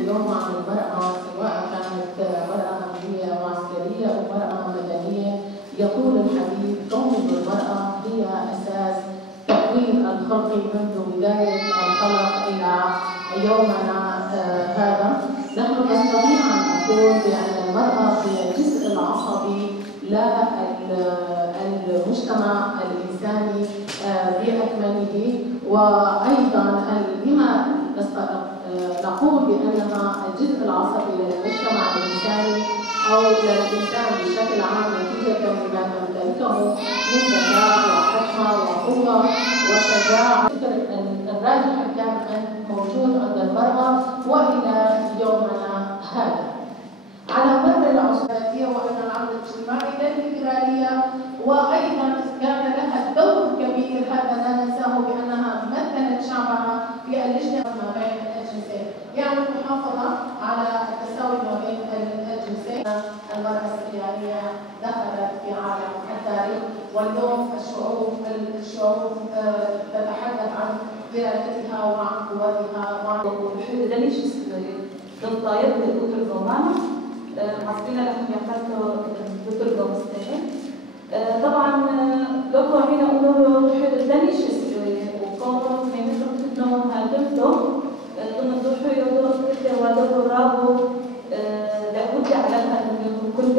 اليوم عن المرأة سواء كانت مرأة أمنية وعسكرية أو مرأة مدنية، يطول الحديث كون المرأة هي أساس تكوين الخلق منذ بداية الخلق إلى يومنا هذا. نحن نستطيع أن نقول بأن المرأة هي الجزء العصبي للمجتمع الإنساني بأكمله، وأيضا بما نقول بأنها الجزء العصبي للمجتمع الإنساني أو للإنسان بشكل عام نتيجة لما تمتلكه من ذكاء وحكمة وقوة وشجاعة. الراجح كان موجود عند المرأة وإلى يومنا هذا على مر العصور وأن العمل الاجتماعي للفيدرالية، وأيضا كان لها دور كبير هذا لا ننساه بأنها مثلت شعبها في الاجتماع ما بين الجنسين، يعني المحافظة على التساوي ما بين الجنسين. المرأة السريانية دخلت في عالم التاريخ، واليوم الشعوب تتحدث عن قيادتها وعن قوتها وعن ده ليش ضد الدكتور زمانة حاسبين لهم يعتبروا الدكتور مستشار. طبعا لو هنا أمور ده ليش وقالوا من مثل إنه هتفضل ضمن الدكتور يدور كده ودكتور رابو لابد على أن كل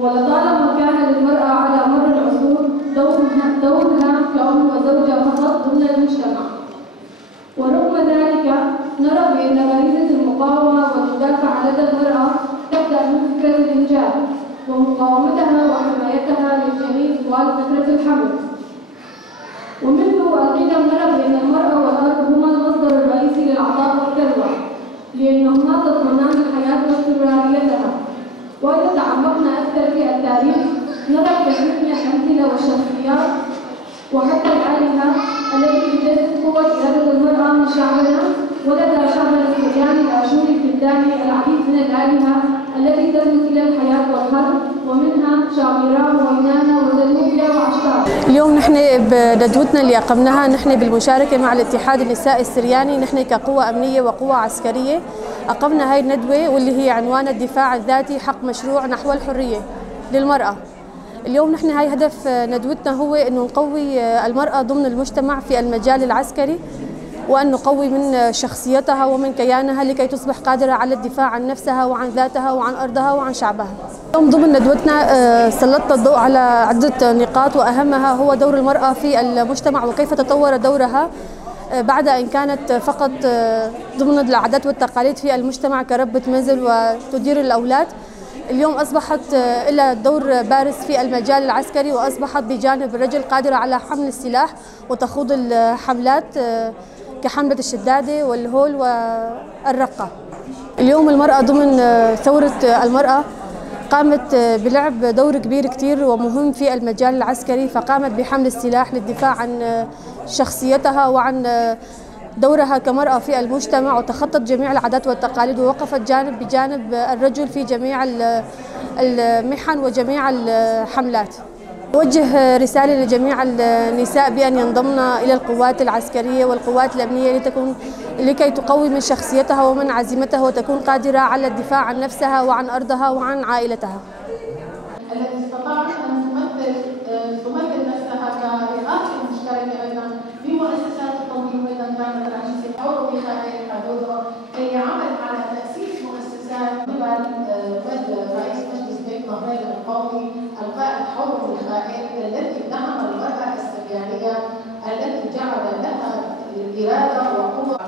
ولطالما كان للمرأة على مر العصور دورها كأم وزوجة فقط ضمن المجتمع، ورغم ذلك نرى بأن غريزة المقاومة والمدافعة لدى المرأة تبدأ من فكرة الإنجاب ومقاومتها وحمايتها للجنين طوال فترة الحمل. ومنذ القدم نرى بأن المرأة والأرض هما المصدر الرئيسي للعطاء والثروة، لأنهما تضمنان الحياة واستمراريتها. وإذا تعمقنا أكثر في التاريخ نرى كثير من الأمثلة والشخصيات وحتى الآلهة التي تجسد قوة إرادة المرأة من شعبنا. ولدى شعبنا السرياني الآشوري الكلداني العديد من الآلهة التي ترمز إلى الحياة والحرب، ومنها شاغيرا ووينانا وزنوبيا وعشتار. اليوم نحن بندوتنا اللي أقمناها نحن بالمشاركة مع الاتحاد النسائي السرياني، نحن كقوة أمنية وقوة عسكرية أقمنا هاي الندوة واللي هي عنوان الدفاع الذاتي حق مشروع نحو الحرية للمرأة. اليوم نحن هاي هدف ندوتنا هو أنه نقوي المرأة ضمن المجتمع في المجال العسكري، وأن نقوي من شخصيتها ومن كيانها لكي تصبح قادرة على الدفاع عن نفسها وعن ذاتها وعن أرضها وعن شعبها. اليوم ضمن ندوتنا سلطنا الضوء على عدة نقاط، وأهمها هو دور المرأة في المجتمع وكيف تطور دورها بعد أن كانت فقط ضمن العادات والتقاليد في المجتمع كربة منزل وتدير الأولاد. اليوم أصبحت لها دور بارز في المجال العسكري، وأصبحت بجانب الرجل قادرة على حمل السلاح وتخوض الحملات كحملة الشدادة والهول والرقة. اليوم المرأة ضمن ثورة المرأة قامت بلعب دور كبير كتير ومهم في المجال العسكري، فقامت بحمل السلاح للدفاع عن شخصيتها وعن دورها كمرأة في المجتمع، وتخطت جميع العادات والتقاليد ووقفت جانب بجانب الرجل في جميع المحن وجميع الحملات. أوجه رسالة لجميع النساء بأن ينضمن إلى القوات العسكرية والقوات الأمنية لكي تقوي من شخصيتها ومن عزيمتها وتكون قادرة على الدفاع عن نفسها وعن أرضها وعن عائلتها. التي استطاعت أن تمثل نفسها كرئاسة مشتركة أيضا في مؤسسات التنظيم، أيضا كانت رئيسة حور ميخائيل حدودها كي يعمل على تأسيس مؤسسات قبل رئيس مجلس بيت نهرين القومي القائد حور ميخائيل الذي دعم المرأة السريانية التي جعل لها الإرادة وقوة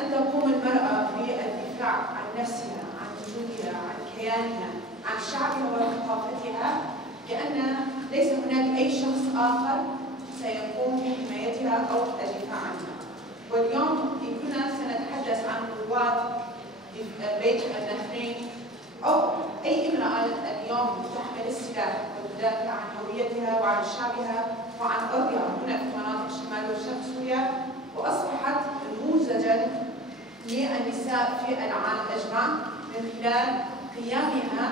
أن تقوم المرأة بالدفاع عن نفسها، عن وجودها، عن كيانها، عن شعبها وثقافتها، لأن ليس هناك أي شخص آخر سيقوم بحمايتها أو الدفاع عنها. واليوم إن كنا سنتحدث عن قوات بيت النهرين أو أي امرأة اليوم تحمل السلاح وتدافع عن هويتها وعن شعبها وعن أرضها هنا في مناطق شمال وشرق سوريا، وأصبحت نموذجا للنساء في العالم أجمع من خلال قيامها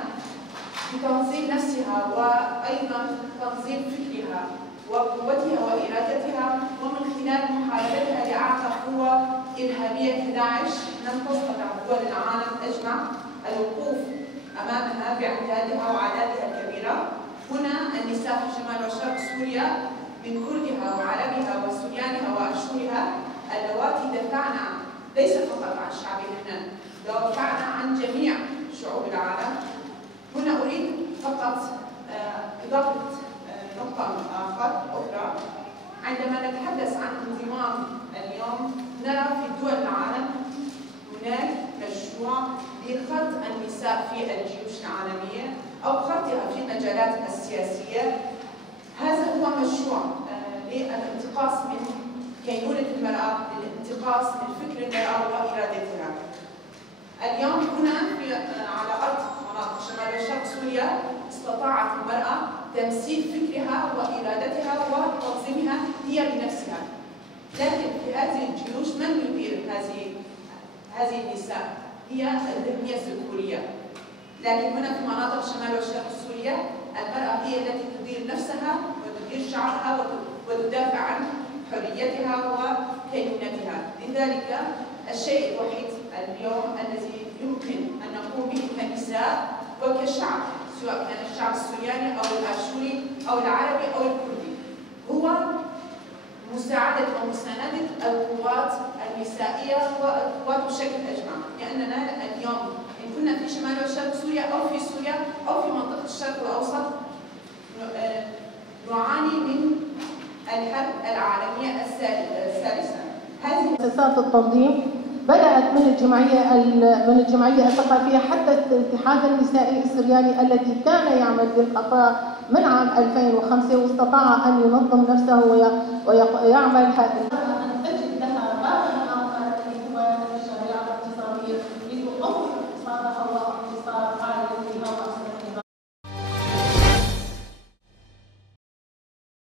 بتنظيم نفسها وأيضا تنظيم فكرها وقوتها وإرادتها، ومن خلال محاربتها لأعقى قوة إرهابية كداعش لم تستطع دول العالم أجمع الوقوف أمامها باعتادها وعاداتها الكبيرة. هنا النساء في شمال وشرق سوريا من كردها وعربها وسوريانها وأشورها اللواتي دفعنا ليس فقط عن شعب لبنان، دفعنا عن جميع شعوب العالم. هنا أريد فقط إضافة نقطة أخرى. عندما نتحدث عن انضمام اليوم نرى في دول العالم هناك مشروع لخلط النساء في الجيوش العالمية أو خلطها في المجالات السياسية. هذا هو مشروع للانتقاص من كينونة المرأة، للانتقاص من فكر المرأة وإرادتها. اليوم هنا على أرض مناطق شمال وشرق سوريا استطاعت المرأة تمثيل فكرها وإرادتها وتنظيمها هي بنفسها، لكن في هذه الجيوش من يدير هذه النساء؟ هي الذهنية الذكورية. لكن هنا في مناطق شمال وشرق سوريا المرأة هي التي تدير نفسها وتدير شعبها وتدافع عن حريتها وكينونتها. لذلك الشيء الوحيد اليوم الذي يمكن أن نقوم به كنساء وكشعب، سواء كان الشعب السورياني أو الآشوري أو العربي أو الكردي، هو مساعدة ومساندة القوات النسائية والقوات بشكل أجمع. لأننا اليوم إن كنا في شمال وشرق سوريا أو في سوريا أو في منطقة الشرق الأوسط نعاني من الحرب العالمية الثالثة. هذه مؤسسات التنظيم بدأت من الجمعية الثقافية حتى الاتحاد النسائي السرياني الذي كان يعمل بالقطاع من عام 2005 واستطاع أن ينظم نفسه ويعمل